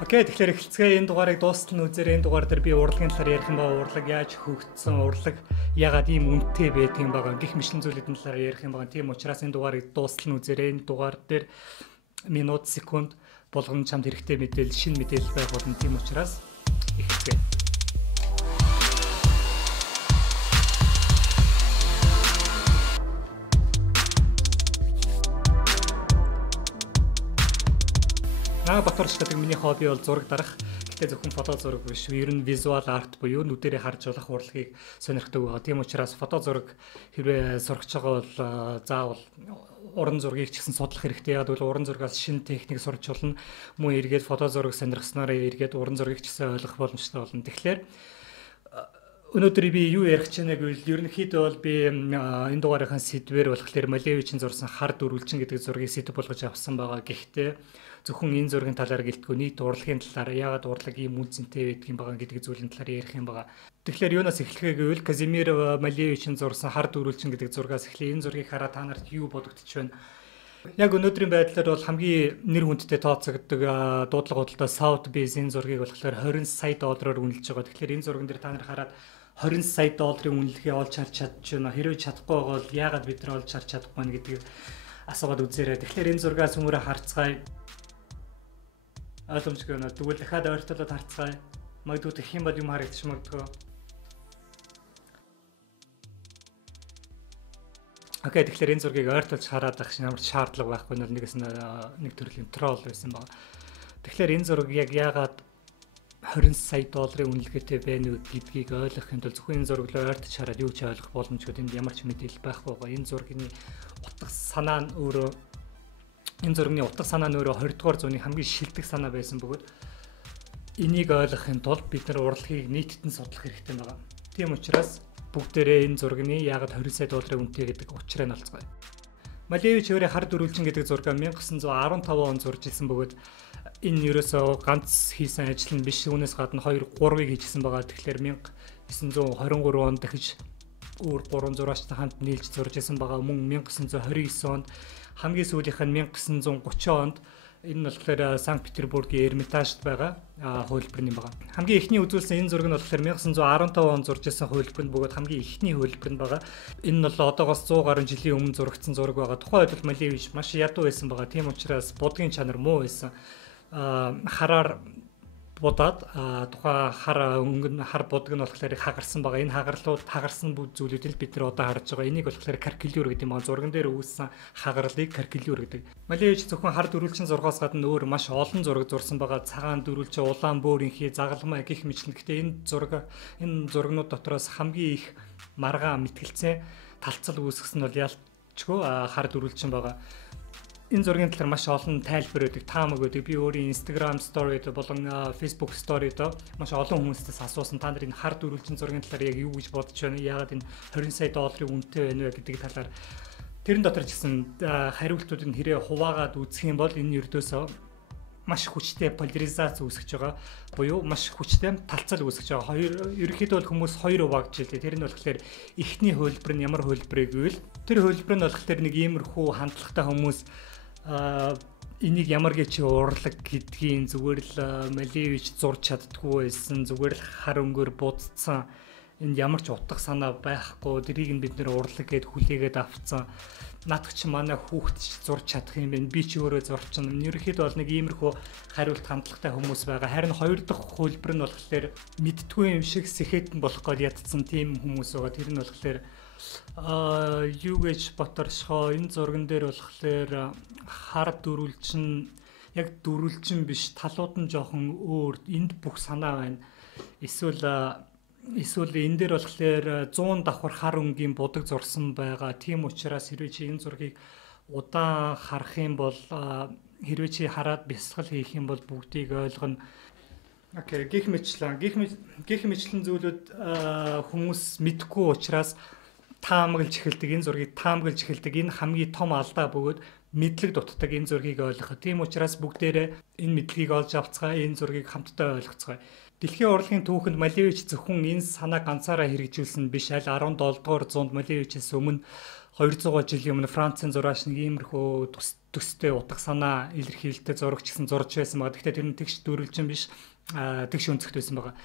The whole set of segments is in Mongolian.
Окей, тэгэхээр эхэлцгээ энэ дугаарыг дуустал нь үзээр энэ дугаар дээр би урлагийн талаар ярих юм ба урлаг яаж хөгжсөн, урлаг ягаад ийм үнэтэй байдгийг байгаа гих мэтлэн зүйлүүдийн талаар ярих юм байгаа. Тийм учраас энэ дугаарыг дуустал нь үзээрэй. Энэ дугаар дээр минут, секунд болгон чамд хэрэгтэй мэдээлэл, шинэ мэдээлэл байх болно. Тийм учраас эхэлцгээ. Баторч гэдэг миний хобби бол зураг дарах. Гэтэ зөвхөн фото зураг биш. Ер нь визуал арт буюу нүдэрээ харж болох урлагийг сонирхдаг байгаа. Тийм учраас фото зураг хэрвээ сурах байгаа бол заавал уран зургийг ч гэсэн судлах хэрэгтэй. Яг бол уран зургаас шинэ техник сурч болно. Мөн эргээд фото зураг сонирхсноор эргээд уран зургийг ч гэсэн ойлгох боломжтой болно. Тэгэхээр өнөөдөр би юу ярих гэж байгааг бол ерөнхийдөө бол би энэ дугаарынхаа сэдвээр болохоор Малевичийн зурсан хар дөрвөлжин гэдэг зургийг сэдв болгож авсан байгаа. Гэхдээ зөвхөн энэ зургийн талаар гэлтгүй нийт урлагийн талаар яагаад урлаг ийм үнцэнтэй байдгийг байгаа гэдэг зүйлийн талаар ярих юм байгаа. Тэгэхээр юунаас эхлэхээ гэвэл Казимир Малевичийн зурсан хар дөрвөлжин гэдэг зургаас эхлэе. Энэ зургийг хараад та нарт юу бодогдчих вэ? Яг өнөөдрийн байдлаар бол хамгийн нэр хүндтэй тооцогддог дуудлага худалдаа Sotheby's энэ зургийг болохоор $20 сая үнэлж байгаа. Тэгэхээр энэ зурган дээр та нар хараад $20 сая үнэлгээ олж харж чадчихна. Хэрвээ чадахгүй байгаа бол яагаад бид нар олж харж чадахгүй байна гэдгийг асуугаад үзээрэй. Тэгэхээр энэ зургаас хүмүүрээ харцгаая. Ойлгомжтой байна. Тэгвэл дахиад ойртолоод харцгаая. Магадгүй их юм бол юм харагдчих магадгүй. Окей, тэгэхээр энэ зургийг ойртолж хараад байх ямар шаардлага байхгүй нь нэгээс нэг төрлийн тролл байсан байна. Тэгэхээр энэ зураг яг яагаад $20 сая үнэлгээтэй байна уу гэдгийг ойлгохын тулд зөвхөн энэ зурглаа ойртож хараад юу ч ойлгох боломжгүй. Энд ямар ч мэдээлэл байхгүй байгаа. Энэ зургийн утга санаа нь өөрөө энэ зургийн утга санаа нь өөрөө 20 дугаар зууны хамгийн шилдэг санаа байсан бөгөөд энийг ойлгохын тулд бид нар урлагийг нийтэд нь судлах хэрэгтэй байна. Тийм учраас бүгдээрээ энэ зургийн яагаад $20 сая үнэтэй гэдэг учрыг нь олцгоё. Малевич өөрөө хар дөрвөлжин гэдэг зургаа 1915 он зурж ирсэн бөгөөд энэ ерөөсөө ганц хийсэн ажил нь биш. Үүнээс гадна 2-3-ыг хийжсэн байгаа. Тэгэхээр 1923 онд дахиж өөр 3 зураачтай хамт нийлж зурж ирсэн байгаа. Мөн 1929 онд хамгийн сүүлийнх нь 1930 онд энэ нь болохоор Санкт Петербургийн Эрмитажд байгаа хувилбар юм байгаа. Хамгийн эхний үзүүлсэн энэ зураг нь болохоор 1915 онд зурж ирсэн хувилбар нь бөгөөд хамгийн эхний хувилбар нь байгаа. Энэ нь бол одоогоос 100 гаруй жилийн өмнө зурагдсан зураг байгаа. Тухайн үед Малевич маш ядуу байсан байгаа. Тийм учраас будгийн чанар муу байсан. Хараар будаад тухайн хар будаг нь болохоор хагарсан байгаа. Энэ хагарсан зүйлүүдийг бид нар одоо харж байгаа. Энийг болохоор каркелюр гэдэг юм аа. Зурган дээр үүссэн хагарлыг каркелюр гэдэг. Малевич зөвхөн хар дөрвөлжин зургаас гадна өөр маш олон зураг зурсан байгаа. Цагаан дөрвөлжин, улаан бөөрийнхий, загалмай гих мэтлэн. Гэхдээ энэ зургнууд дотроос хамгийн их маргаан мэтгэлцээ талцал үүсгэсэн нь бол ялчгүй хар дөрвөлжин байгаа. Энэ зургийн талаар маш олон тайлбар өгдөг, таамаг өгдөг. Би өөрийн Instagram story-д болон Facebook story-д маш олон хүмүүстээс асуусан. Та нар энэ хар дөрвөлжин зургийн талаар яг юу гэж бодож байна? Яагаад энэ $20 сая үнэтэй байна вэ гэдэг талаар тэрэн дотор ч гэсэн хариултуудыг хэрэг хуваагаад үзэх юм бол энэ ердөөсөө маш хүчтэй поляризац үүсгэж байгаа. Буюу маш хүчтэй талцал үүсгэж байгаа. Ерөнхийдөө бол хүмүүс хоёр хуваагдж илээ. Тэр нь болохоор эхний хувилбар нь ямар хувилбарыг гэвэл тэр хувилбар нь болохоор нэг иймэрхүү хандлагатай хүмүүс энийг ямар гэж урлаг гэдгийг зүгээр л Малевич зурж чаддгүй байсан. Зүгээр л хар өнгөөр будцсан. Энд ямар ч утга санаа байхгүй. Тэрийг нь бид нэр урлаг гэд хүлээгээд авцсан. Наадах чи манай хүүхэд ч зурж чадах юм байна. Би ч өөрөө зурчин. Ерөнхийдөө бол нэг иймэрхүү хариулт хандлагатай хүмүүс байгаа. Харин хоёр дахь хувилбар нь болохоор мэдтгүй юм шиг сэхэтэн болох гээд ядцсан тийм хүмүүс байгаа. Тэр нь болохоор юу гэж боторшхоо энэ зурган дээр болохоор хар дөрвөлжин яг дөрвөлжин биш талууд нь жоохон өөр. Энд бүх санаа байна. Эсвэл энэ дээр болохоор 100 давхар хар өнгийн будаг зурсан байгаа. Тийм учраас хэрвээ чи энэ зургийг удаан харах юм бол хэрвээ чи хараад бясалгал хийх юм бол бүгдийг ойлгоно. Окей, гих мэтлэн зүйлүүд хүмүүс мэдгүй учраас таамаглаж эхэлдэг. Энэ зургийг таамаглаж эхэлдэг. Энэ хамгийн том алдаа бөгөөд мэдлэг дутдаг энэ зургийг ойлгох. Тийм учраас бүгдээрээ энэ мэдлэгийг олж авцгаа, энэ зургийг хамтдаа ойлгоцгоё. Дэлхийн урлагийн түүхэнд Малевич зөвхөн энэ санаа ганцаараа хэрэгжүүлсэн биш. Аль 17 дугаар зуунд Малевичээс өмнө 200 жилийн өмнө Францын зураач нэг иймэрхүү төстэй утга санаа илэрхийлэлтэй зурагч гэсэн зурж байсан байгаа. Гэхдээ тэр нь тэгш дөрвөлжин биш тэгш өнцгт байсан байгаа.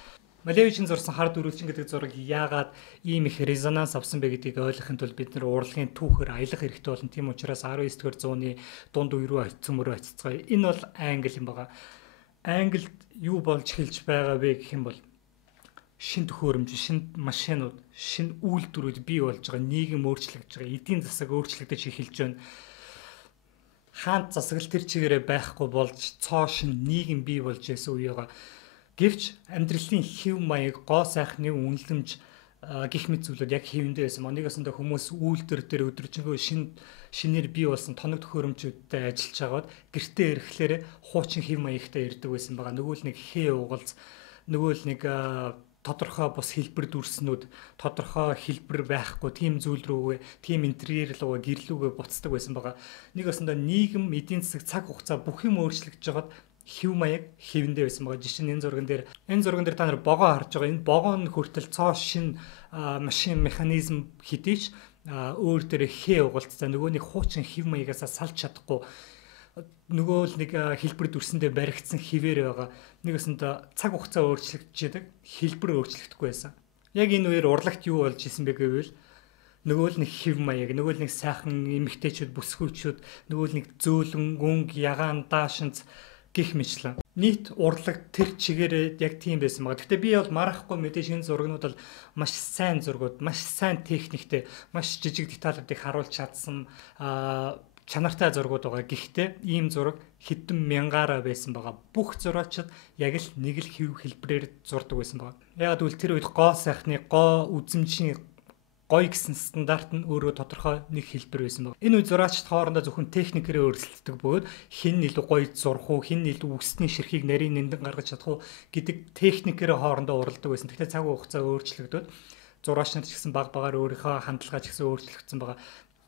Малевичийн зурсан хар дөрвөлжин гэдэг зураг яагаад ийм их резонанс авсан бэ гэдгийг ойлгохын тулд бид нэр урлагийн түүхээр аялах хэрэгтэй болно. Тийм учраас 19-р зууны дунд үе рүү цөмөрөө очицгаая. Энэ бол англи юм байгаа. Англид юу болж эхэлж байгаа вэ гэх юм бол шин төхөөрөмж, шин машинууд, шин үйлдвэрүүд бий болж байгаа, нийгэм өөрчлөгдөж байгаа, эдийн засаг өөрчлөгдөж эхэлж байна. Хаант засаглал тэр чигээрээ байхгүй болж цоо шин нийгэм бий болж байсан үе байгаа. Гэвч амьдралын хэв маяг, гоо сайхны үнэлэмж гих мэт зүйлүүд яг хэвэндээ байсан. Нэгөөсөндөө хүмүүс үйлдвэр дээр өдөржингөө шинээр бий болсон тоног төхөөрөмжүүдтэй ажиллаж байгаад гэртээ ирэхлээр хуучин хэв маягтай ирдэг байсан байгаа. Нөгөө л нэг хээ угалз, нөгөө л нэг тодорхой бус хэлбэр дүрснүүд, тодорхой хэлбэр байхгүй тийм зүйл рүүгээ, тийм интерьер руугаа гэрлүүгээ буцдаг байсан байгаа. Нэгөөсөндөө нийгэм, эдийн засаг, цаг хугацаа бүх юм өөрчлөгдөж жагаад хэв маяг хэвэндээ байсан байгаа. Жишээ нь энэ зурган дээр та нар богоо харж байгаа. Энэ богоо нь хүртэл цоо шин машин механизм хэдийч өөр дээр хээ угалцсан нөгөө нэг хуучин хэв маягаас салж чадахгүй нөгөө л нэг хэлбэр дүрсэндээ баригдсан хിവэр байгаа. Нэгөөсөнд цаг хугацаа өөрчлөгдөж байдаг, хэлбэр өөрчлөгдөхгүй байсан. Яг энэ үеэр урлагт юу болж исэн бэ гэвэл нөгөө л нэг хэв маяг, нөгөө л нэг сайхан эмэгтэйчүүд, бүсгүйчүүд, нөгөө л нэг зөөлөн, гүнг, ягаан, даашинц гих мэтлэн. Нийт урлаг тэр чигээрээ яг тийм байсан байгаа. Гэхдээ би бол марахгүй мэдээж энэ зургнууд бол маш сайн зургууд, маш сайн техниктэй, маш жижиг деталуудыг харуулж чадсан чанартай зургууд байгаа. Гэхдээ ийм зураг хэдэн мянгаараа байсан байгаа. Бүх зураачид яг л нэг л хэв хэлбэрээр зурдаг байсан байгаа. Яг үл тэр үед гоо сайхны, гоо үзмжийн гоё гэсэн стандарт нь өөрөө тодорхой нэг хэлбэр байсан баг. Энэ үе зураачд хоорондоо зөвхөн техникээр өрсөлддөг бөгөөд хэн илүү гоё зурх уу, хэн илүү үсний ширхгийг нарийн нэмдэн гаргаж чадах уу гэдэг техникээр хоорондоо уралдаг байсан. Гэхдээ цаг хугацаа өөрчлөгдөд зураач нар ч гэсэн баг багаар өөрийнхөө хандлагаа ч гэсэн өөрчлөгдсөн байгаа.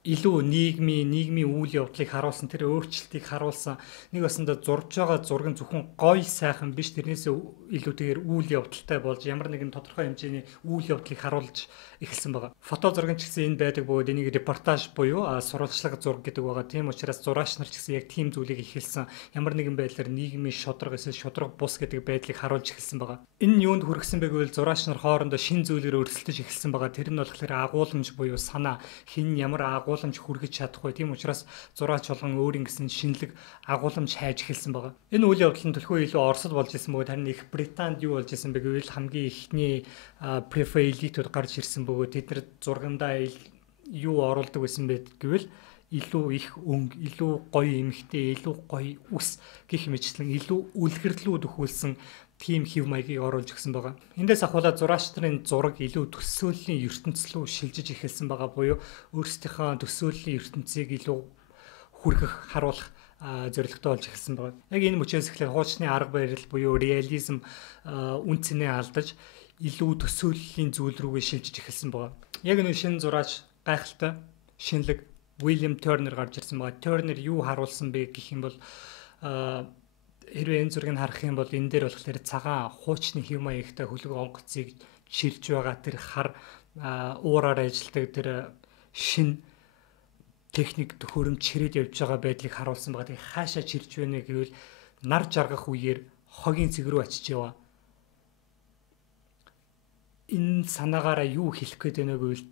Илүү нийгмийн үйл явдлыг харуулсан, тэр өөрчлөлтийг харуулсан. Нэг баснда зурж байгаа зураг нь зөвхөн гоё сайхан биш, тэрнээс илүүтэйгээр үйл явдалтай болж ямар нэгэн тодорхой хэмжээний үйл явдлыг харуулж эхэлсэн байгаа. Фото зураг нь ч гэсэн энэ байдаг бөгөөд энийг репортаж буюу сурвалжлага зураг гэдэг байгаа. Тийм учраас зураач нар ч гэсэн яг тийм зүйлийг эхэлсэн. Ямар нэгэн байдлаар нийгмийн шудраг эсвэл шудраг бус гэдэг байдлыг харуулж эхэлсэн байгаа. Энэ нь юунд хүргэсэн бэ гэвэл зураач нар хоорондоо шин зүйлээр өрсөлдөж эхэлсэн байгаа. Тэр нь болохоор агуулмж буюу санаа, хэн ямар агууламж хүргэж чадахгүй. Тийм учраас зураач болгон өөрийн гэсэн шинэлэг агууламж хайж эхэлсэн байгаа. Энэ үйл явдал нь төлхөө илүү Оросд болж исэн бөгөөд харин Их Британд юу болж исэн бэ гэвэл хамгийн ихний префе элитүүд гарч ирсэн бөгөөд тэд нар зургандаа юу оруулдаг байсан бэ гэвэл илүү их өнгө, илүү гоё эмхтэй, илүү гоё ус гэх мэтлэн илүү үлгэрлүүд өхүүлсэн тийм хэв маягийг оруулж өгсөн байгаа. Эндээс ахуулаад зураач нарын зураг илүү төсөөллийн ертөнцийн рүү шилжиж эхэлсэн байгаа буюу өөрсдийнхөө төсөөллийн ертөнцийг илүү хүргэх, харуулах зорилготой болж эхэлсэн байгаа. Яг энэ мөчөөс эхлээд хуучны арга барил буюу реализм үн цэнээ алдаж илүү төсөөллийн зүйл рүүгээ шилжиж эхэлсэн байгаа. Яг энэ шинэ зураач гайхалтай шинэлэг Уильям Тернер гарч ирсэн байгаа. Тернер юу харуулсан бэ гэх юм бол хэрвээ энэ зургийг харах юм бол энэ дээр болохоор цагаан хуучны хэв маягтай хөлөг онгоцыг чирж байгаа тэр хар уураар ажилтдаг тэр шин техник төхөөрөмж чирээд явж байгаа байдлыг харуулсан байгаа. Тэгээ хаашаа чирж байна гэвэл нар жаргах үеэр хогийн цэг рүү очиж яваа. Энэ санаагаараа юу хэлэх гээд байна гэвэл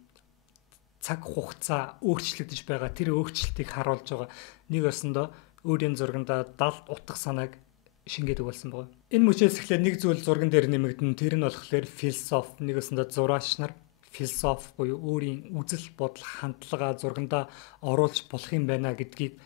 цаг хугацаа өөрчлөгдөж байгаа. Тэр өөрчлөлтийг харуулж байгаа. Нэг осондоо өөрийн зурганда 70 утга санааг шингээд өгүүлсэн байгаа. Энэ мөчөөс эхлээд нэг зүйл зурган дээр нэмэгдэн. Тэр нь болохоор философи. Нэг осондоо зураач нар философи буюу өөрийн үзэл бодол хандлагаа зургандаа оруулж болох юм байна гэдгийг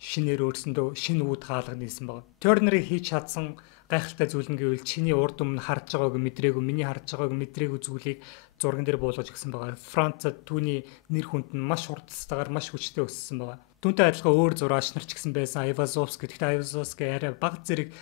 шинээр өөрсөндөө шинэ үүд хаалгад нээсэн байгаа. Тернерийг хийж чадсан гайхалтай зүйл нь гэвэл чиний урд өмнө харж байгааг мэдрээгүй, миний харж байгааг мэдрээгүй зүйлийг зурган дээр буулгаж өгсөн байгаа. Францад түүний нэр хүнд нь маш хурдтайгаар маш хүчтэй өссөн байгаа. Түүнтэй адилхан өөр зураач нар ч гэсэн байсан. Айвазовский. Гэхдээ Айвазовский арай бага зэрэг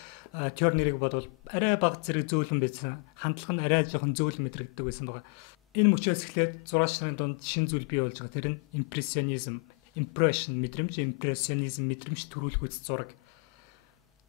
Тернерийг бодвол арай бага зэрэг зөөлөн байсан. Хандлага нь арай жоохон зөөлөн мэдрэгддэг байсан байгаа. Энэ мөчөөс эхлээд зураач нарын дунд шин зүйл бий болж байгаа. Тэр нь импрессионизм, impression мэдрэмж, импрессионизм мэдрэмж төрүүлэхүйц зураг.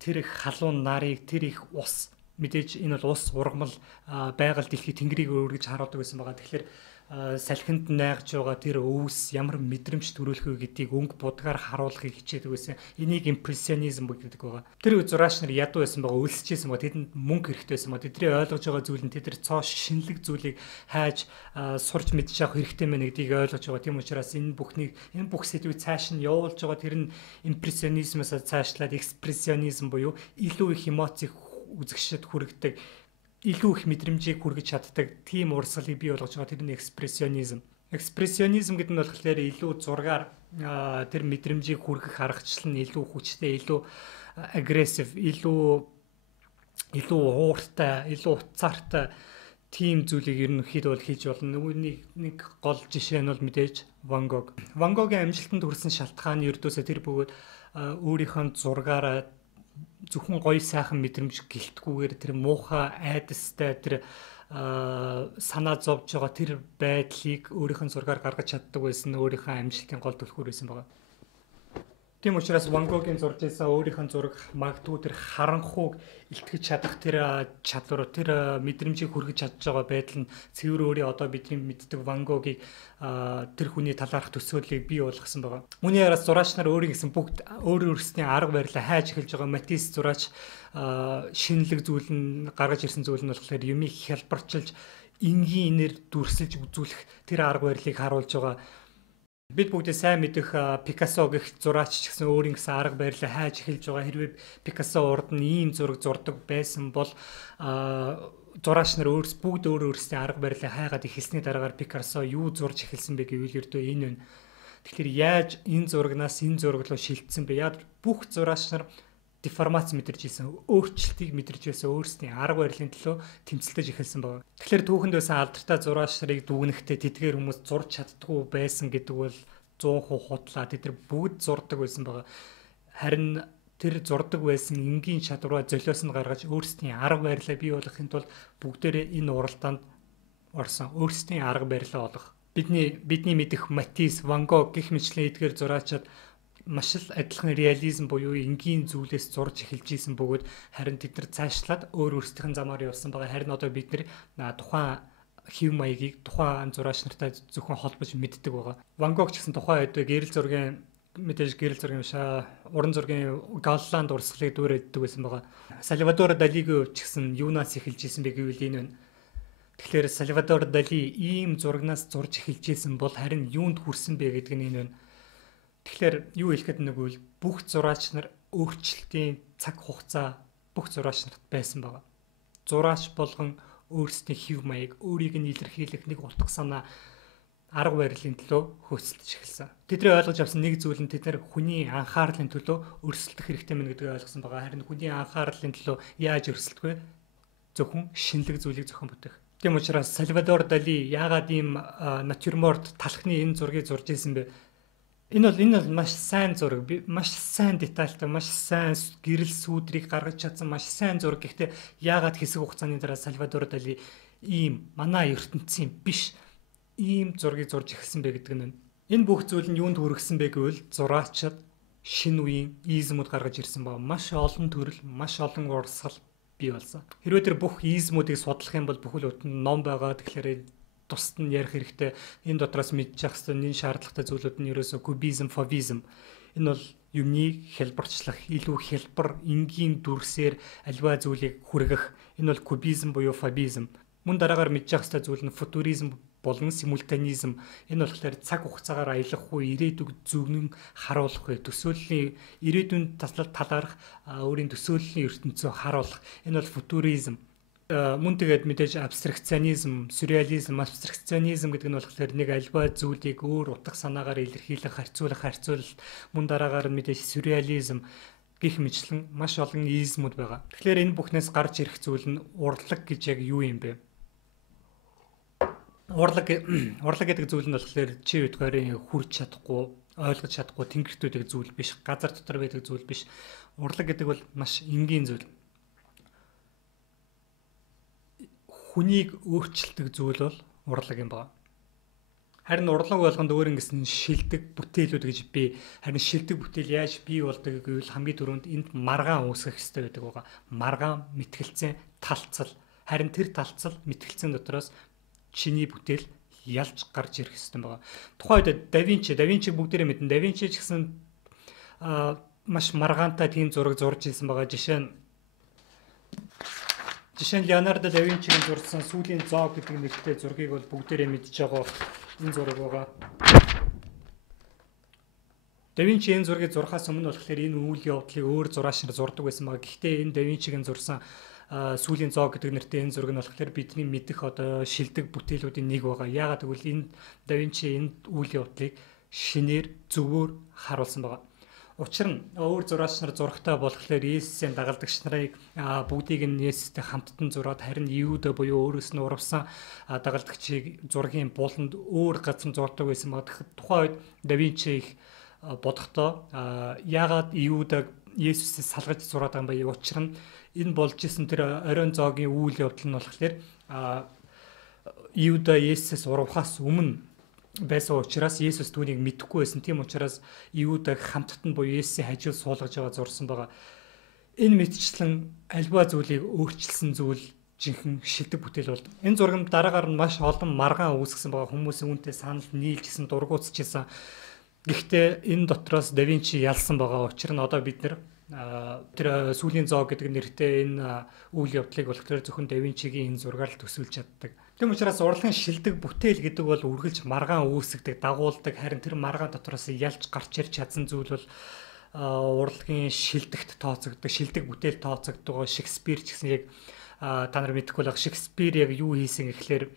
Тэр их халуун нарыг, тэр их ус, мэдээж энэ бол ус, ургамал, байгаль, дэлхий, тэнгэрийг өргөж харуулдаг байсан байгаа. Тэгэхээр салхинд найгаж байгаа тэр өвс ямар мэдрэмж төрүүлэх вэ гэдгийг өнгө будгаар харуулахыг хичээдэг байсан. Энийг импрессионизм гэдэг байгаа. Тэр зураач нар ядуу байсан байгаа, өлсөжсэн байгаа. Тэдэнд мөнгө хэрэгтэй байсан байгаа. Тэдний ойлгож байгаа зүйл нь тэд цоо шинэлэг зүйлийг хайж сурч мэдж авах хэрэгтэй мэн гэдгийг ойлгож байгаа. Тийм учраас энэ бүх сэдвийг цааш нь явуулж байгаа. Тэр нь импрессионизмаас цаашлаад экспрессионизм буюу илүү их эмоцийг үзэгчдэд хүргэдэг, илүү их мэдрэмжийг хүргэж чаддаг тийм урсгалыг бий болгож байгаа. Тэр нь экспрессионизм. Экспрессионизм гэдэг нь болохоор илүү зургаар тэр мэдрэмжийг хүргэх аргачлал нь илүү хүчтэй, илүү агрессив, илүү ууртай, илүү утсаартай тийм зүйлийг ерөнхийдөө бол хийж болно. Нэг гол жишээ нь бол мэдээж Ван Гог. Ван Гогийн амжилтанд хүрсэн шалтгаан нь ердөөсөө тэр бөгөөд өөрийнхөө зургаараа зөвхөн гоё сайхан мэдрэмж гэлтгүүгээр тэр муухай айдастай тэр санаа зовж байгаа тэр байдлыг өөрийнх нь зургаар гаргаж чаддаг байсан, өөрийнхөө амжилтын гол түлхүүр байсан байгаа. Тийм учраас Ван Гогийн зурж байсан өөрийнх нь зураг магадгүй тэр харанхууг илтгэж чадах тэр чадвар, тэр мэдрэмжийг хүргэж чадж байгаа байдал нь цэвэр өөрийн одоо бидний мэддэг Ван Гогийг тэр хүний талаарх төсөөллийг бий болгосон байгаа. Үүний араас зураач нар өөрийн гэсэн бүгд өөр өөрсдийн арга барилаа хайж эхэлж байгаа. Матис зураач шинэлэг зүйл нь гаргаж ирсэн зүйл нь болохоор юмыг хялбарчилж энгийн инээр дүрсэлж үзүүлэх тэр арга барилыг харуулж байгаа. Бид бүгдээ сайн мэдэх Пикассо гэх зураач ч гэсэн өөрийн гэсэн арга барилаа хайж эхэлж байгаа. Хэрвээ Пикассо урд нь ийм зураг зурдаг байсан бол зураач нар бүгд өөрсдийн арга барилаа хайгаад эхэлсний дараагаар Пикассо юу зурж эхэлсэн бэ гэвэл ердөө энэ вэ. Тэгэхээр яаж энэ зурагнаас энэ зураг руу шилжсэн бэ? Яг бүх зураач нар деформац мэдэрч ийсэн, өөрчлөлтийг мэдэрч байсан, өөрсдийн арга барилын төлөө тэмцэлдэж эхэлсэн байна. Тэгэхээр түүхэнд байсан алдартай зураач нарыг дүгнэхдээ тэдгээр хүмүүс зурж чаддгүй байсан гэдэг бол 100% худлаа. Тэд нар бүгд зурдаг байсан байгаа. Харин тэр зурдаг байсан энгийн чадвараа золиос нь гаргаж өөрсдийн арга барилаа бий болгохын тулд бүгдээрээ энэ уралдаанд орсон. Өөрсдийн арга барилаа олох. Бидний мэдэх Матис, Ван Гог гэх мэтлэн эдгээр зураачид маш л адилхан реализм буюу энгийн зүйлээс зурж эхэлж исэн бөгөөд харин тэд нар цаашлаад өөрсдийнх нь замаар явсан байгаа. Харин одоо бид нар тухайн хэв маягийг тухайн зураач нартай зөвхөн холбож мэддэг байгаа. Ван Гог ч гэсэн тухайн үед гэрэл зургийн уран зургийн Галланд урсгалыг дүүрээддэг байсан байгаа. Сальвадор Далигийн хувьд ч гэсэн юунаас эхэлж исэн бэ гэвэл энэ байна. Тэгэхээр Сальвадор Дали ийм зурагнаас зурж эхэлж исэн бол харин юунд хүрсэн бэ гэдэг нь энэ байна. Тэгэхээр юу хэлэхэд нэгвэл бүх зураач нар өөрчлөлтийн цаг хугацаа бүх зураач нарт байсан байгаа. Зураач болгон өөрсдийн хэв маяг, өөрийг нь илэрхийлэх нэг утга санаа арга барилын төлөө хөөцөлдөж эхэлсэн. Тэдний ойлгож авсан нэг зүйл нь тэд нар хүний анхаарлын төлөө өрсөлдөх хэрэгтэй мэн гэдгийг ойлгосон байгаа. Харин хүний анхаарлын төлөө яаж өрсөлдөх вэ? Зөвхөн шинэлэг зүйлийг зохион бүтээх. Тийм учраас Сальвадор Дали яагаад ийм натюрморт талхны энэ зургийг зурж ирсэн бэ? Энэ бол маш сайн зураг, маш сайн детальтай, маш сайн гэрэл сүүдрийг гаргаж чадсан маш сайн зураг. Гэхдээ яагаад хэсэг хугацааны дараа Сальвадор Дали ийм манай ертөнцийн биш ийм зургийг зурж эхэлсэн бэ гэдэг нь. Энэ бүх зүйл нь юунд хүргэсэн бэ гэвэл зураачид шинэ үеийн измүүд гаргаж ирсэн ба маш олон төрөл, маш олон урсгал бий болсон. Хэрвээ тэр бүх измүүдийг судлах юм бол бүхэл бүтэн ном байгаа. Тэгэхээр тусад нь ярих хэрэгтэй. Энэ дотроос мэдчих хэвээр энэ шаардлагатай зүйлүүд нь ерөөсөө кубизм, фавизм. Энэ бол юмны хэлбэрчлэх, илүү хэлбэр, энгийн дүрсээр альва зүйлийг хүргэх. Энэ бол кубизм буюу фавизм. Мөн дараагаар мэдчих хэвээр зүйл нь футуризм болон симультанизм. Энэ болохоор цаг хугацаагаар аялах уу, ирээдүг зөвгнөн харуулах вэ, төсөөллийн ирээдүйн талаарх өөрийн төсөөллийн ертөнцөө харуулах. Энэ бол футуризм. Мөн тэгээд мэдээж абстракционизм, сюрреализм, абстракционизм гэдэг нь болохоор нэг альва зүйлийг өөр утга санаагаар илэрхийлэх, харьцуулалт, мөн дараагаар нь мэдээж сюрреализм гэх мэтлэн маш олон измүүд байгаа. Тэгэхээр энэ бүхнээс гарч ирэх зүйл нь урлаг гэж яг юу юм бэ? Урлаг гэдэг зүйл нь болохоор чи өдгөрийн хүрч чадахгүй, ойлгож чадахгүй тэнгэртүүдийг зүйл биш, газар дотор байдаг зүйл биш. Урлаг гэдэг бол маш энгийн зүйл. Хүнийг өөрчилдөг зүйл бол урлаг юм байна. Харин урлаг болгонд өөр ингэсэн шилдэг бүтээлүүд гэж би харин шилдэг бүтээл яаж бий болдог гэвэл хамгийн түрүүнд энд маргаан үүсгэх хэрэгтэй байдаг байгаа. Маргаан мэтгэлцэн талцал. Харин тэр талцал мэтгэлцэн дотроос чиний бүтээл ялж гарч ирэх хэрэгтэй байгаа. Тухайн үед Да Винчиг бүгдээрээ мэднэ. Да Винчи ч гэсэн маш маргаантай тийм зураг зурж ирсэн байгаа. Жишээ нь Леонардо да Винчигийн зурсан сүүлийн зоо гэдэг нэртэй зургийг бол бүгдээрээ мэдж байгаа энэ зураг байгаа. Да Винчи энэ зургийг зурхаас өмнө болохоор энэ үйл явдлыг өөр зураачнаар зурдаг байсан байгаа. Гэхдээ энэ Да Винчигийн зурсан сүүлийн зоо гэдэг нэртэй энэ зураг нь болохоор бидний мэдэх одоо шилдэг бүтээлүүдийн нэг байгаа. Яагаад гэвэл энэ Да Винчи энэ үйл явдлыг шинээр зөвөөр харуулсан байгаа. Учир нь өөр зураач нар зурагтай болохоор Есүсийн дагалдагч нарыг бүгдийг нь Есүстэй хамттан зураад харин Иуда буюу өөрөөс нь урвсан дагалдагчийг зургийн буланд өөр газар зурдаг байсан баг. Тухайн үед Да Винчи их бодохдоо яагаад Иудаг Есүсээс салгаж зураад байгаа юм бэ? Учир нь энэ болж исэн тэр оройн зоогийн үйл явдал нь болохоор Иуда Есүсээс урвахаас өмнө байсан учраас Есүс түүнийг мэдэхгүй байсан. Тийм учраас Иудаг хамттан буюу Есүсийн хажууд суулгаж байгаа зурсан байгаа. Энэ мэтчлэн альва зүйлийг өөрчилсөн зүйл жинхэнэ шилдэг бүтээл болд. Энэ зурганд дараагаар нь маш олон маргаан үүсгэсэн байгаа. Хүмүүсийн үнтэй санал нийлжсэн, дургуутсчихсан. Гэхдээ энэ дотроос Да Винчи ялсан байгаа. Учир нь одоо бид нэр тэр сүүлийн зоо гэдэг нэртэй энэ үйл явдлыг болохоор зөвхөн Да Винчигийн энэ зургаар л төсөөлж чаддаг. Тийм учраас урлагийн шилдэг бүтээл гэдэг бол үргэлж маргаан үүсгдэг, дагуулдаг. Харин тэр маргаан дотроос ялж гарч ирч чадсан зүйл бол урлагийн шилдэгт тооцогддог, шилдэг бүтээл тооцогддог. Шекспир ч гэсэн яг та нар мэдэхгүй л Шекспир яг юу хийсэн гэхлээр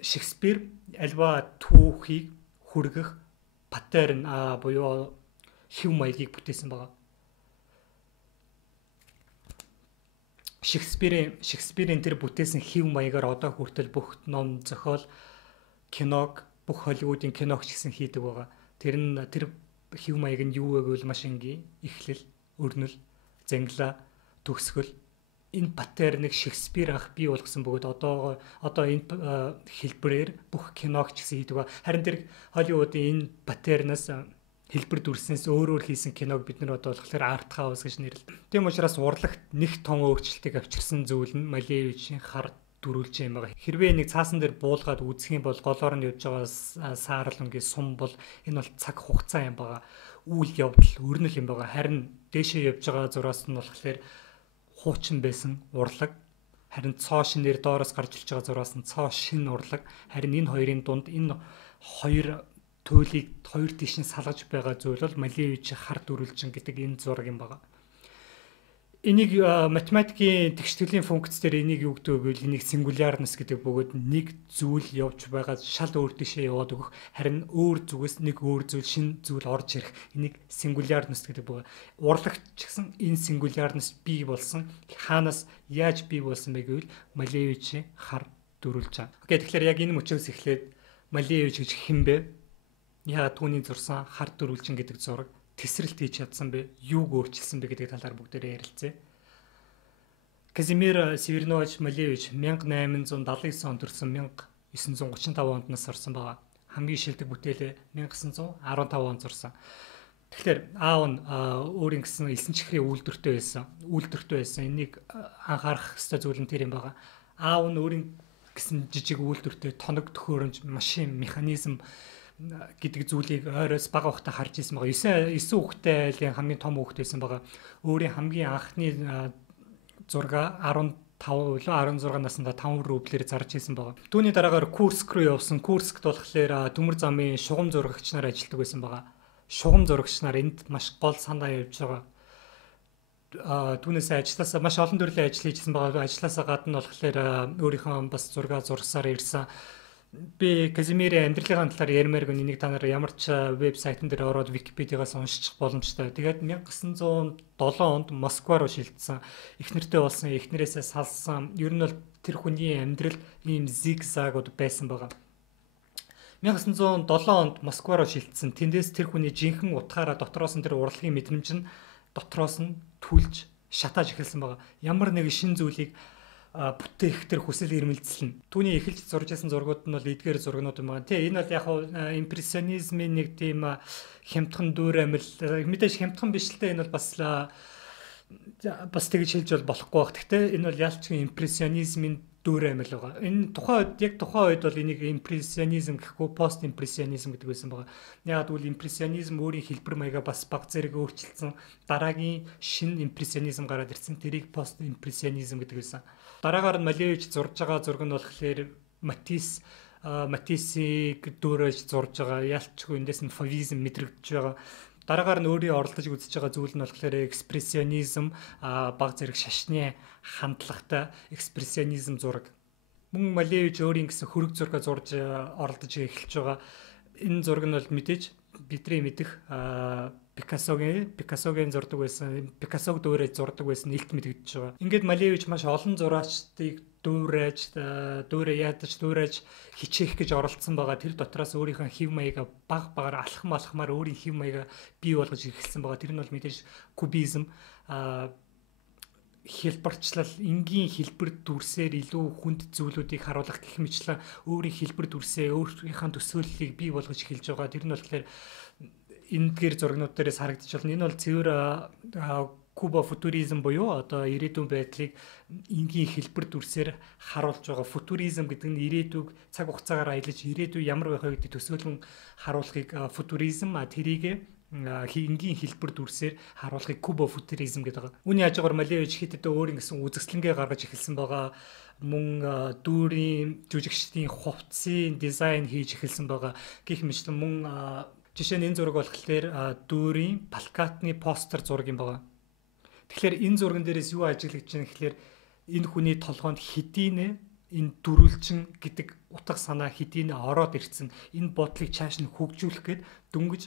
Шекспир альва түүхийг хүргэх паттерн буюу хэв маягийг бүтээсэн байгаа. Шекспирийн тэр бүтээсэн хэв маягаар одоо хүртэл бүх ном, зохиол, киног, бүх Холливуудын киног ч гэсэн хийдэг байгаа. Тэр хэв маяг нь юу вэ гэвэл маш энгийн эхлэл, өрнөл, зангилаа, төгсгөл энэ паттерныг Шекспир анх бий болгосон бөгөөд одоо энэ хэлбэрээр бүх киног ч гэсэн хийдэг. Харин тэр Холливуудын энэ паттернаас хэлбэр дүрснээс өөрөөр хийсэн киног бид нар одоо болохоор арт хаус гэж нэрлэдэг. Тийм учраас урлагт нэг том өөрчлөлтийг авчирсан зүйл нь Малевичийн хар дөрүүлж юм байгаа. Хэрвээ нэг цаасан дээр буулгаад үзэх юм бол голоор нь явж байгаа саарлангийн сум бол энэ бол цаг хугацаа юм байгаа. Үйл явдал өрнөл юм байгаа. Харин дээшээ явж байгаа зураас нь болохоор хуучин байсан урлаг, харин цоо шинээр доороос гарч ирж байгаа зураас нь цоо шин урлаг. Харин энэ хоёрын дунд энэ хоёр туйлыг хоёр тийш нь салгаж байгаа зүйл бол Малевичийн хар дөрвөлжин гэдэг энэ зураг юм байна. Энийг математикийн тэгштгэлийн функц дээр энийг юу гэдэг вэ гэвэл энийг сингулярнес гэдэг бөгөөд нэг зүйл явж байгаа шал өөр тийшээ яваад өгөх, харин өөр зүгээс нэг өөр зүйл шин зүйл орж ирэх энийг сингулярнес гэдэг байгаа. Урлагт ч гэсэн энэ сингулярнес бий болсон. Хаанаас яаж бий болсон бэ гэвэл Малевичийн хар дөрвөлжин. Окей, тэгэхээр яг энэ мөчөөс эхлээд Малевич гэж хэн бэ? Яагаад түүний зурсан хар дөрвөлжин гэдэг зураг тесрэлт хийж чадсан бэ? Юуг өөрчилсөн бэ гэдэг талаар бүгдээрээ ярилцъя. Казимир Северинович Малевич 1879 онд төрсэн 1935 онд нас орсон байгаа. Хамгийн шилдэг бүтээлээ 1915 онд зурсан. Тэгэхээр аав нь өөрийн гэсэн элсэн чихрийн үйлдвэртэй байсан. Энийг анхаарах ёстой зүйл нь тэр юм байгаа. Аав нь өөрийн гэсэн жижиг үйлдвэртэй тоног төхөөрөмж, машин, механизм гэдэг зүйлийг ойроос бага ухтаа харж ирсэн байгаа. 9 хүүхэдтэй айлын хамгийн том хүүхэд байсан байгаа. Өөрийн хамгийн анхны зураг 15 16 наснда 5 рублээр зарж ирсэн байгаа. Түүний дараагаар Курск руу явсан. Курскт болохоор төмөр замын шугам зурагч нар ажилладаг байсан байгаа. Шугам зурагч нар энд маш гол санаа явьж байгаа. Түүнээс ажилласаа маш олон төрлийн ажил хийжсэн байгаа. Ажилласаа гадна болохоор өөрийнхөө бас зураг зурсаар ирсэн. Би Казимирийн амьдралын талаар ярмаар гэн энийг та нар ямар ч вебсайтн дээр ороод Википедиагаас уншчих боломжтой. Тэгээд 1907 онд Москва руу шилжсэн. Эхнэртэй болсон, эхнэрээсээ салсан. Ер нь бол тэр хүний амьдрал ийм зигзагууд байсан байгаа. 1907 онд Москва руу шилжсэн. Тэндээс тэр хүний жинхэнэ утгаараа дотроос нь тэр урлагийн мэдрэмж нь дотроос нь түлж шатааж эхэлсэн байгаа. Ямар нэг шин зүйлийг бүтээх тэр хүсэл эрмэлзэл нь. Түүний эхэлж зурж байсан зургууд нь бол эдгээр зургнууд юм байна. Тэ энэ бол яг импрессионизмын нэг тийм хямдхан дүүр амил мэдээж хямдхан биш л тэ энэ бол бас тэгж хэлж бол болохгүй баг. Гэхдээ энэ бол ялчгүй импрессионизмын дүүрээ амил байгаа. Энэ тухайн үед бол энийг импрессионизм гэхгүй пост импрессионизм гэдэг байсан байгаа. Яг тэгвэл импрессионизм өөрийн хэлбэр маягаа бас баг зэрэг өөрчилсөн. Дараагийн шинэ импрессионизм гараад ирсэн. Тэрийг пост импрессионизм гэдэг байсан. Дараагаар нь Малевич зурж байгаа зураг нь болохоор Матиссийг дүүрэж зурж байгаа. Ялчгүй эндээс нь фавизм мэдрэгдэж байгаа. Дараагаар нь өөрийн оролдож үзэж байгаа зүйл нь болохоор экспрессионизм, баг зэрэг шашны хандлагатай экспрессионизм зураг. Мөн Малевич өөрийн гэсэн хөрөг зураг зурж оролдож эхэлж байгаа. Энэ зураг нь бол мэдээж бидний мэдих Пикассогийн зурдаг байсан, Пикассог дүүрэж зурдаг байсан илт мэдэгдэж байгаа. Ингээд Малевич маш олон зураачдыг дүүрэж хичээх гэж оролцсон байгаа. Тэр дотроос өөрийнхөө хэв маягаа багаар алхмаар өөрийн хэв маягаа бий болгож эхэлсэн байгаа. Тэр нь бол мэдээж кубизм, хэлбэрчлэл, энгийн хэлбэр дүрсээр илүү хүнд зүйлүүдийг харуулах гэх мэтлэн өөрийн хэлбэр дүрсээ өөрийнхөө төсөөллийг бий болгож эхэлж байгаа. Тэр нь болохоор энэ гэр зургнууд дээрээс харагдаж байна. Энэ бол цэвэр Куба футуризм буюу одоо ирээдүйн байдлыг энгийн хэлбэр дүрсээр харуулж байгаа. Футуризм гэдэг нь ирээдүйг цаг хугацаагаар аялаж ирээдүй ямар байх вэ гэдэг төсөөлөн харуулахыг футуризм, тэрийг энгийн хэлбэр дүрсээр харуулахыг Куба футуризм гэдэг. Үүний хажуугаар Малевич хэд өөр ингэсэн үзэсгэлэнгээ гаргаж эхэлсэн байгаа. Мөн дүүрийн жүжигчдийн хувцсын дизайн хийж эхэлсэн байгаа. Гэх мэтлэн мөн жишээ нь энэ зураг болохоор дүүрийн плакатны постэр зураг юм байгаа. Тэгэхээр энэ зурган дээрээс юу ажиглаж байна гэхээр энэ хүний толгойд хэдийнэ энэ дөрвөлжин гэдэг утга санаа хэдийнэ ороод ирсэн. Энэ бодлыг чааш нь хөгжүүлэх гээд дөнгөж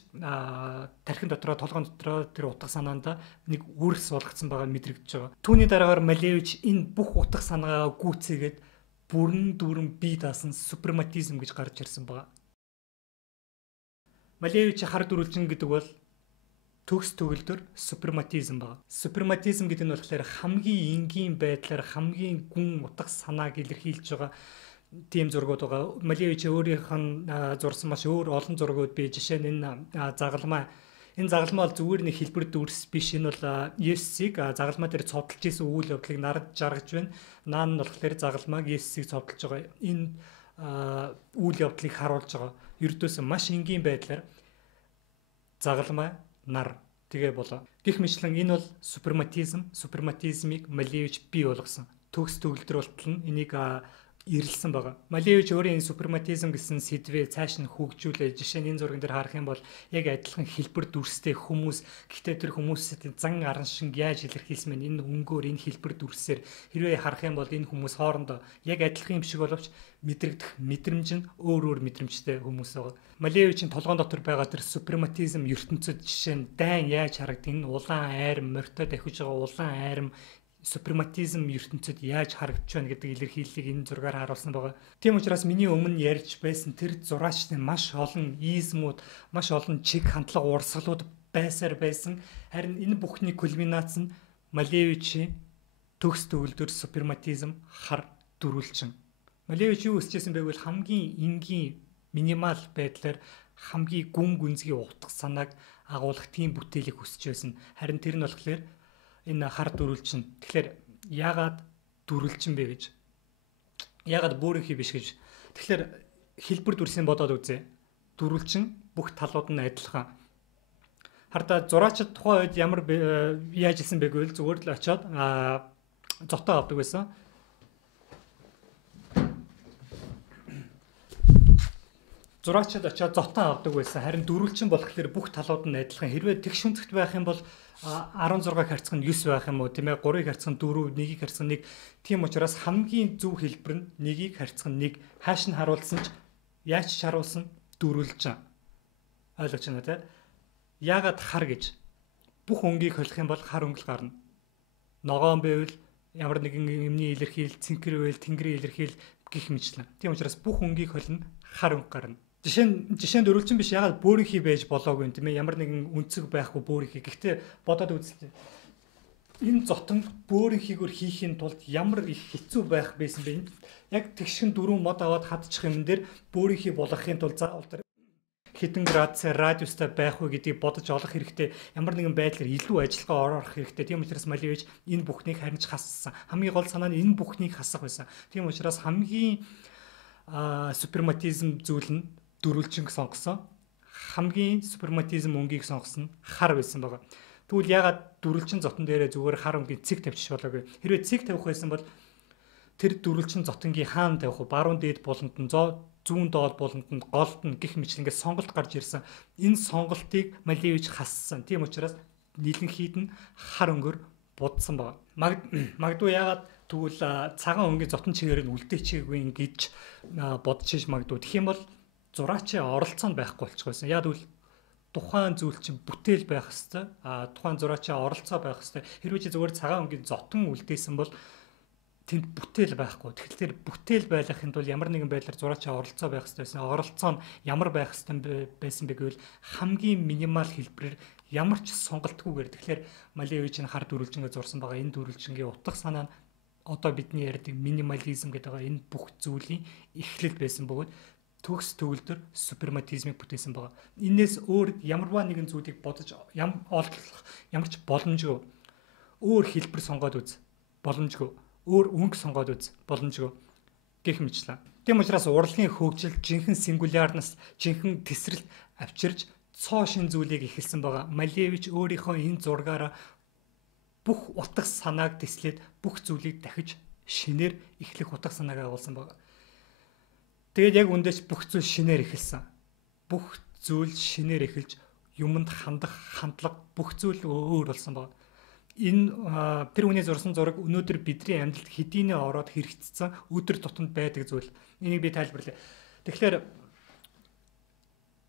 тархин дотроо толгойн дотроо тэр утга санаанда нэг үрс болгоцсон байгаа мэдрэгдэж байгаа. Түүний дараагаар Малевич энэ бүх утга санаагаа гүйцээгээд бүрэн бие даасан супрематизм гэж гарч ирсэн байгаа. Малевич хар дөрвөлжин гэдэг бол төгс төгөлдөр супрематизм байна. Супрематизм гэдэг нь болохоор хамгийн энгийн байдлаар хамгийн гүн утга санааг илэрхийлж байгаа тийм зургууд байгаа. Малевич өөрийнх нь зурсан маш өөр олон зургууд бий. Жишээ нь энэ загалмаа. Энэ загалмаа бол зүгээр нэг хэлбэр дүрс биш. Энэ бол Есүсийг загалмаа дээр цовдлж исэн үйл явдлыг нарад жаргаж байна. Наан нь болохоор загалмааг Есүсийг цовдлж байгаа. Энэ үйл явдлыг харуулж байгаа. Ердөөс маш энгийн байдлаар загалмаа нар тэгээ болоо. Гэх мэтлэн энэ бол супрематизмыг Малевич бий болгосон. Төгс төгөлдөр болтол нь энийг ирэлсэн байгаа. Малевич өөрийн супрематизм гэсэн сэдвээ цааш нь хөгжүүлээ. Жишээ нь энэ зурган дээр харах юм бол яг адилхан хэлбэр дүрстэй хүмүүс, гэхдээ тэр хүмүүсийн зан аран шиг яаж илэрхийлсэн мэн энэ өнгөөр энэ хэлбэр дүрсээр хэрвээ харах юм бол энэ хүмүүс хоорондоо яг адилхан юм шиг боловч мэдрэгдэх мэдрэмж нь өөр мэдрэмжтэй хүмүүс байгаа. Малевичийн толгойн дотор байгаа тэр супрематизм ертөнцид жишээ нь дайн яаж харагдгийг энэ улаан айрам морьтой давхиж байгаа улаан айрам супрематизм ертөнцид яаж харагдж байна гэдэг илэрхийллийг энэ зургаар харуулсан байгаа. Тийм учраас миний өмнө ярьж байсан тэр зураачны маш олон измууд, маш олон чиг хандлага урсгалууд байсан. Харин энэ бүхний кульминац нь Малевичийн төгс төгөлдөр супрематизм хар дөрвөлжин. Малевич юу өсчихсэн бэ гэвэл хамгийн энгийн минимал байдлаар хамгийн гүн гүнзгий утга санааг агуулгах тийм бүтээлийг хүсэж байсан. Харин тэр нь болохоор энэ хар дөрвөлжин. Тэгэхээр яагаад дөрвөлжин бэ гэж? Яагаад бөөрийнхий биш гэж? Тэгэхээр хэлбэр дүрсийн бодоод үзье. Дөрвөлжин бүх талууд нь адилхан. Хардаа зураачид тухайн үед ямар яаж исэн бэ гэвэл зүгээр л очиод зотоо авдаг байсан. Зураачид очиод зотоо авдаг байсан. Харин дөрвөлжин болохоор бүх талууд нь адилхан. Хэрвээ тэгш хүнзэгт байх юм бол 16-г харьцах нь 9 байх юм уу, тийм ээ? 3-ыг харьцах нь 4, 1-ийг харьцах нь 1. Тийм учраас хамгийн зөв хэлбэр нь 1-ийг харьцах нь 1. Хааш нь харуулсан ч яаж ч харуулсан дөрвөлжин. Ойлгож байна те? Яагаад хар гэж? Бүх өнгийг холих юм бол хар өнгөл гарна. Ногоон байвал ямар нэгэн юмны илэрхийл, цэнхэр байвал тэнгэрийн илэрхийл гих мэтлэн. Тийм учраас бүх өнгийг холно, хар өнгө гарна. Жишээ нь дөрвөлжин биш, ягаад бөөрийнхий байж болоогүй юм тийм ээ? Ямар нэгэн үнцэг байхгүй бөөрийнхий. Гэхдээ бодоод үзлээ. Энэ зотонд бөөрийнхийгээр хийхийн тулд ямар их хэцүү байх байсан бэ? Яг тэгшин дөрвөн мод аваад хадчих юм дээр бөөрийнхий болгохын тулд заавал тэр хэдэн градусаар радиустай байх вэ гэдгийг бодож олох хэрэгтэй. Ямар нэгэн байдлаар илүү ажиллагаа орох хэрэгтэй. Тийм учраас Малевич энэ бүхнийг харин ч хассан. Хамгийн гол санаа нь энэ бүхнийг хасах байсан. Тийм учраас хамгийн суперматизм зүйл нь дөрвөлжинг сонгосон. Хамгийн суперматизм өнгийг сонгосон нь хар байсан байгаа. Тэгвэл ягаад дөрвөлжин зотон дээрээ зүгээр хар өнгийн цэг тавьчих болоогүй. Хэрвээ цэг тавих байсан бол тэр дөрвөлжин зотонгийн хаана тавих вэ? Баруун дээд буланд нь зүүн доод буланд нь голд нь гих мэт ингээд сонголт гарч ирсэн. Энэ сонголтыг Малевич хассан. Тийм учраас нийлэнхийд нь хар өнгөөр будсан байна. Магадгүй ягаад тэгвэл цагаан өнгийн зотон чигээр нь үлдээчихгүй гэж бодож иж магадгүй. Тэгэх юм бол зураачийн оролцоонд байхгүй болчих байсан. Яг тэгвэл тухайн зүйл чинь бүтээл байх хэвээр. Тухайн зураачийн оролцоо байх хэвээр. Хэрвээ чи зүгээр цагаан өнгийн зотон үлдээсэн бол тэнд бүтээл байхгүй. Тэгэхээр бүтээл байлгахын тулд ямар нэгэн байдлаар зураачийн оролцоо байх хэвээр байсан. Оролцоо нь ямар байх хэвээр байсан бэ гэвэл хамгийн минимал хэлбэрээр ямар ч сонголтгүйгээр. Тэгэхээр Малевич нь хар дөрвөлжингээ зурсан байгаа. Энэ дөрвөлжингийн утга санаа нь одоо бидний ярьдаг минимализм гэдэг байгаа. Энэ бүх зүйлийн эхлэл байсан бөгөөд төгс төгөлдөр суперматизмыг бүтээсэн байгаа. Инээс өөр ямарваа нэгэн зүйлийг бодож олох ямар ч боломжгүй. Өөр хэлбэр сонгоод үз. Боломжгүй. Өөр өнгө сонгоод үз. Боломжгүй. Гэх мэтлээ. Тийм учраас урлагийн хөгжил жинхэнэ сингулярнаас жинхэнэ тесрэлт авчирж цоо шин зүйлийг эхэлсэн байгаа. Малевич өөрийнхөө энэ зургаараа бүх утга санааг теслээд бүх зүйлийг дахиж шинээр эхлэх утга санааг агуулсан байгаа. Тэгээд яг үндэж бүх зүйл шинээр эхэлсэн. Бүх зүйл шинээр эхэлж юмд хандах хандлага бүх зүйл өөр болсон байна. Энэ тэр хүний зурсан зураг өнөөдөр бидний амьдралд хэдийнэ ороод хэрэгжсэн өдөр тутамд байдаг зүйл. Энийг би тайлбарлая. Тэгэхээр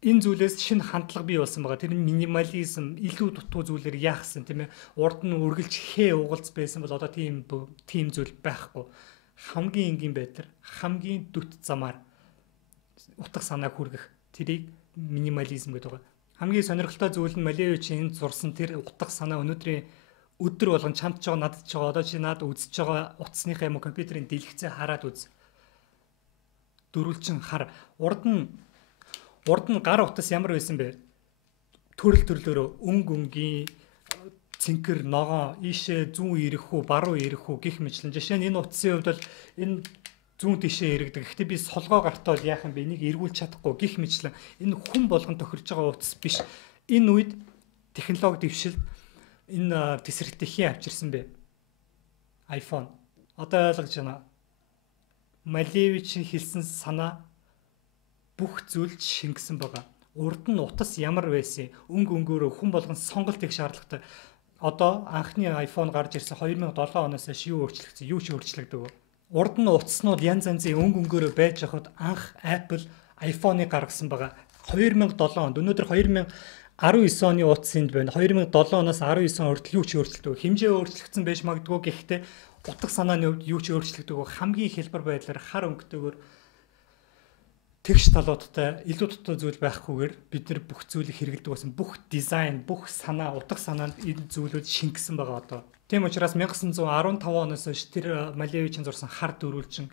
энэ зүйлээс шинэ хандлага бий болсон байгаа. Тэр нь минимализм, илүү дутуу зүйлээр яахсан тийм ээ. Урд нь үргэлж хээ угалц байсан бол одоо тийм зүйл байхгүй. Хамгийн энгийн байдлаар, хамгийн дүт замаар утга санааг хүргэх тэрийг минимализм гэдэг байгаа. Хамгийн сонирхолтой зүйл нь Малевич энд зурсан тэр утга санаа өнөөдрийн өдөр болгон чамд ч байгаа надад ч байгаа одоо чи наад үзэж байгаа утасныхаа юм уу компьютерийн дэлгэцээ хараад үз. Дөрвөлжин хар. Урд нь гар утас ямар байсан бэ? Төрөл төрлөөрөө өнгийн цэнхэр ногоо ийшээ зүүн ирэх үү, баруун ирэх үү гих мэтлэн. Жишээ нь энэ утасын хувьд бол энэ зүүн тишээ иргэдэг. Гэхдээ би солгоо гартаа бол яах юм бэ? Энийг эргүүлж чадахгүй гих мэтлэн. Энэ хүн болгон тохирж байгаа утас биш. Энэ үед технологи дэвшил энэ тесрэлт хийн авчирсан бэ? iPhone. Одоо ойлгож байна. Малевич хэлсэн санаа бүх зүйлд шингэсэн байгаа. Урд нь утас ямар байсан? Өнгөөрөө хүн болгон сонголт их шаардлагатай. Одоо анхны iPhone гарч ирсэн 2007 оноос хойш юу өөрчлөгдсөн? Юу ч өөрчлөгдөв. Урд нь утаснууд янз янзын өнгөөрөө байж хахад анх Apple iPhone-ыг гаргасан байгаа. 2007 онд. Өнөөдөр 2019 оны утас энд байна. 2007 оноос 19 он хүртэл юу ч өөрчлөгдөв. Хэмжээ өөрчлөгдсөн байж магадгүй гэхдээ утга санааны хувьд юу ч өөрчлөгдөв. Хамгийн хэлбэр байдлаар хар өнгөтэйгээр тэгш талуудтай илүү дутуу зүйл байхгүйгээр бид нар бүх зүйлийг хэрэглэдэг болсон. Бүх дизайн, бүх санаа, утга санаанд энэ зүйлүүд шингэсэн байгаа одоо. Тийм учраас 1915 оноос хойш тэр Малевичийн зурсан хар дөрвөлжин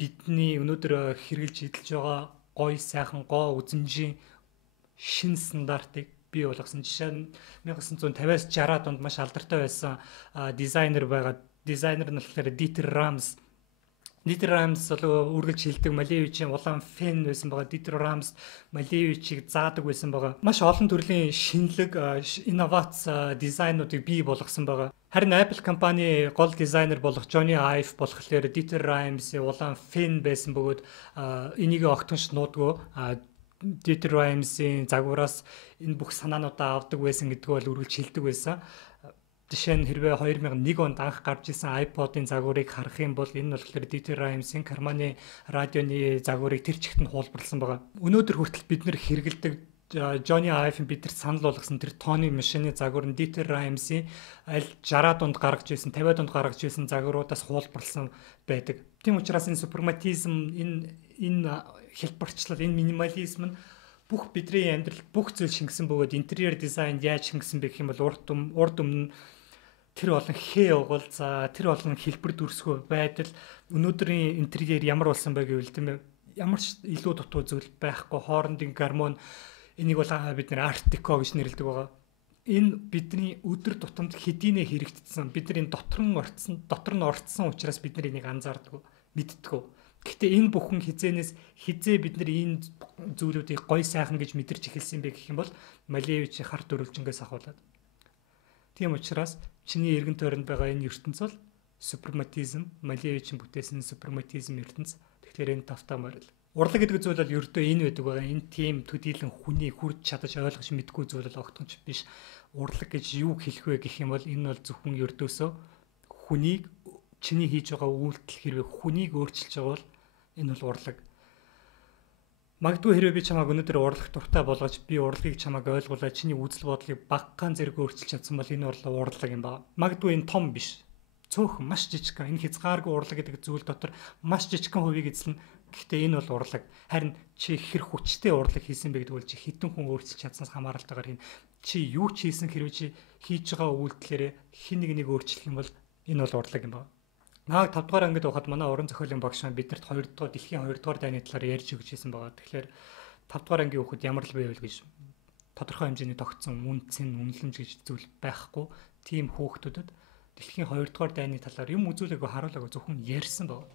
бидний өнөөдөр хэрэгжилж эдэлж байгаа гоё сайхан гоо үзмжийн шин стандартыг бий болгосон. Жишээ нь 1950-аас 60-аад онд маш алдартай байсан дизайнер байгаа. Дизайнер нь болохоор Dieter Rams. Dieter Rams бол үргэлж хилдэг Малевичийн улаан фэн байсан байгаа. Dieter Rams Малевичийг заадаг байсан байгаа. Маш олон төрлийн шинэлэг, инновац дизайнуудыг бий болгосон байгаа. Харин Apple компани гол дизайнер болох Johnny Ive болохоор Dieter Rams-ийн улаан фэн байсан бөгөөд энийг огтонч нуудгүй Dieter Rams-ийн загвараас энэ бүх санаануудаа авдаг байсан гэдгөө бол үргэлж хилдэг байсан. Жишээ нь хэрвээ 2001 онд анх гарч исэн iPod-ын загварыг харах юм бол энэ болохоор Dieter Rams-ийн Karmany радионы загварыг тэр чигт нь хуулбарласан байгаа. Өнөөдөр хүртэл бид нэр хэрэгэлдэг Johnny Ive бидэрт санал болгосон тэр Tony машины загвар нь Dieter Rams-ийн аль 60-аад онд гаргаж ирсэн, 50-аад онд гаргаж ирсэн загваруудаас хуулбарласан байдаг. Тийм учраас энэ суперматизм, энэ хэлбэрчлэл, энэ минимализм нь бүх бидний амьдралд бүх зүйл шингэсэн бөгөөд интерьер дизайнд яаж шингэсэн бэ гэх юм бол урд өмнө тэр олон хээ угал тэр олон хэлбэр дүрсгүй байдал өнөөдрийн интерьер ямар болсон бэ гэвэл тийм ээ ямар ч илүү дутуу зүйл байхгүй, хоорондын гормон, энийг бол бид нэр артико гэж нэрлэдэг байгаа. Энэ бидний өдөр тутамд хэдийнэ хэрэгжсэн. Бид нар энэ дотор нь орцсон учраас бид нар энийг анзаардаг, мэддэг. Гэхдээ энэ бүхэн хизээ бид нар энэ зүйлүүдийг гой сайхан гэж мэдэрч эхэлсэн бэ гэх юм бол Малевичийн харт өрөлжингээс ахуулаад. Тийм учраас чиний эргэн тойронд байгаа энэ ертөнц бол супрематизм, Малевичийн бүтээсэн супрематизм ертөнц. Тэгэхээр энэ тавтаа морил. Урлаг гэдэг зүйл бол ердөө энэ байдаг байгаа. Энэ тийм төдийлөн хүний хүрч чадаж ойлгож мэдгүй зүйл бол огтонч биш. Урлаг гэж юу хэлэх вэ гэх юм бол энэ бол зөвхөн ердөөсөө хүнийг чиний хийж байгаа үйлдэл хэрвээ хүнийг өөрчилж байгаа бол энэ бол урлаг. Магадгүй хэрвээ би чамайг өнөөдөр урлах дуртай болгож би урлагийг чамайг ойлгуулаад чиний үзэл бодлыг багахан зэрэг өөрчилж чадсан бол энэ бол урлаг юм ба. Магадгүй энэ том биш. Цөөхөн маш жижигхэн энэ хязгааргүй урлаг гэдэг зүйл дотор маш жижигхэн хувийг эзэлнэ. Гэхдээ энэ бол урлаг. Харин чи хэр хүчтэй урлаг хийсэн бэ гэдэг бол чи хитэн хүн өөрчилж чадсанаас хамааралтайгаар чи юу ч хийсэн хэрвээ чи хийж байгаа үйлдэлээрээ хин нэг өөрчлөх юм бол энэ бол урлаг юм ба. Нааг 5 дугаар ангид байхад манай уран зохиолын багш маань бидэрт 2 дугаар дэлхийн 2 дугаар дайны талаар ярьж өгч ирсэн байгаа. Тэгэхээр 5 дугаар ангийн хүүхэд ямар л байвал гэж тодорхой хэмжээний тогтсон үнцэн үнэлэмж гэж зүйл байхгүй. Тийм хүүхдүүдэд дэлхийн 2 дугаар дайны талаар юм үзүүлээгүй харуулаагүй зөвхөн ярьсан баг.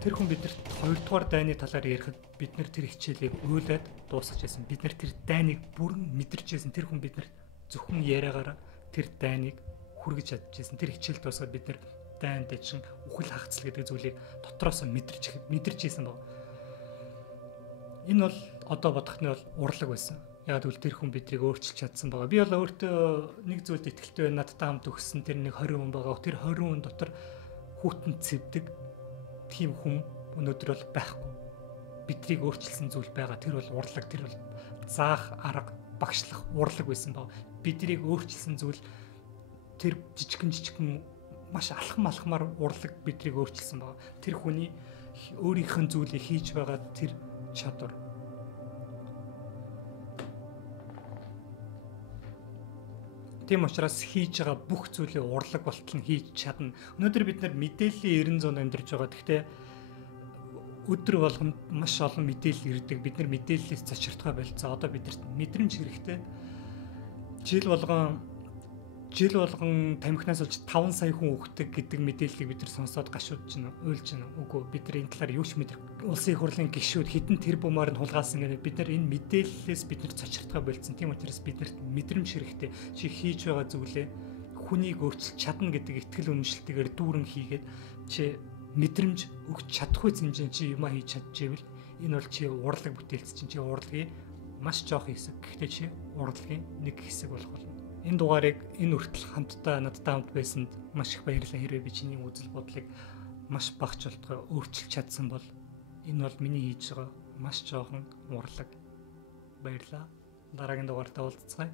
Тэр хүн бидэрт 2 дугаар дайны талаар ярихад бид нэр тэр хичээлийг уйлаад дуусгаж байсан. Бид нэр тэр дайныг бүрэн мэдэрч байсан. Тэр хүн биднэрт зөвхөн яриагаараа тэр дайныг хүргэж чадчихсан. Тэр хичээл дуусгаад бид нэр дайнд дэжин үхэл хагцл гэдэг зүйлийг дотроос мэдэрч ийсэн баг. Энэ бол одоо бодохны бол урлаг байсан. Яг л тэр хүн бидрийг өөрчилж чадсан байгаа. Би бол өөртөө нэг зүйлд итгэлтэй байна. Надтай хамт өгсөн тэр нэг 20 хүн байгаа. Тэр 20 хүн дотор хүүтэн цэвдэг тийм хүн өнөөдөр бол байхгүй. Бидрийг өөрчилсөн зүйл байгаа. Тэр бол урлаг. Тэр бол заах арга багшлах урлаг байсан баг. Бидрийг өөрчилсөн зүйл тэр жижигхэн маш алхмаар урлаг бидрийг өөрчилсөн байгаа. Тэр хүний өөрийнх нь зүйлийг хийж байгаа тэр чадвар. Тийм учраас хийж байгаа бүх зүйлийг урлаг болтол нь хийж чадна. Өнөөдөр бид нар мэдээллийн 90 зуунд амьдарч байгаа. Гэхдээ өдөр болгонд маш олон мэдээлэл ирдэг. Бид нар мэдээллээс зочиртгой болцоо. Одоо бидэрт мэдрэмж хэрэгтэй. Жил болгон тамхинаас олж 5 сая хүн өгдөг гэдэг мэдээллийг бид нар сонсоод гашуудж байна. Уйлж байна. Үгүй бид нар энэ талаар юу ч мэдэрх. Улсын их хурлын гишүүд хэдэн тэрбумаар нь хулгайлсан гэдэг бид нар энэ мэдээллээс бид нар цочиртгой болцсон. Тийм учраас биднэрт мэдрэмж хэрэгтэй. Чи хийж байгаа зүйлээ хүнийг өөрчилж чадна гэдэг итгэл үнэмшилтэйгээр дүүрэн хийгээд чи мэдрэмж өгч чадахгүй хэмжээнд чи юмаа хийж чадчихвэл энэ бол чи урлаг бүтээлц чинь чи урлагийн маш жоох хэсэг. Гэхдээ чи урлагийн нэг хэсэг болох болно. Энэ дугаарыг энэ хүртэл хамтдаа надтай хамт байсанд маш их баярлалаа. Хэрвээ би чиний үзэл бодлыг маш багч болтгой өөрчилж чадсан бол энэ бол миний хийж байгаа маш жоохон урлаг. Баярлалаа. Дараагийн дугаартаа уулзцгаая.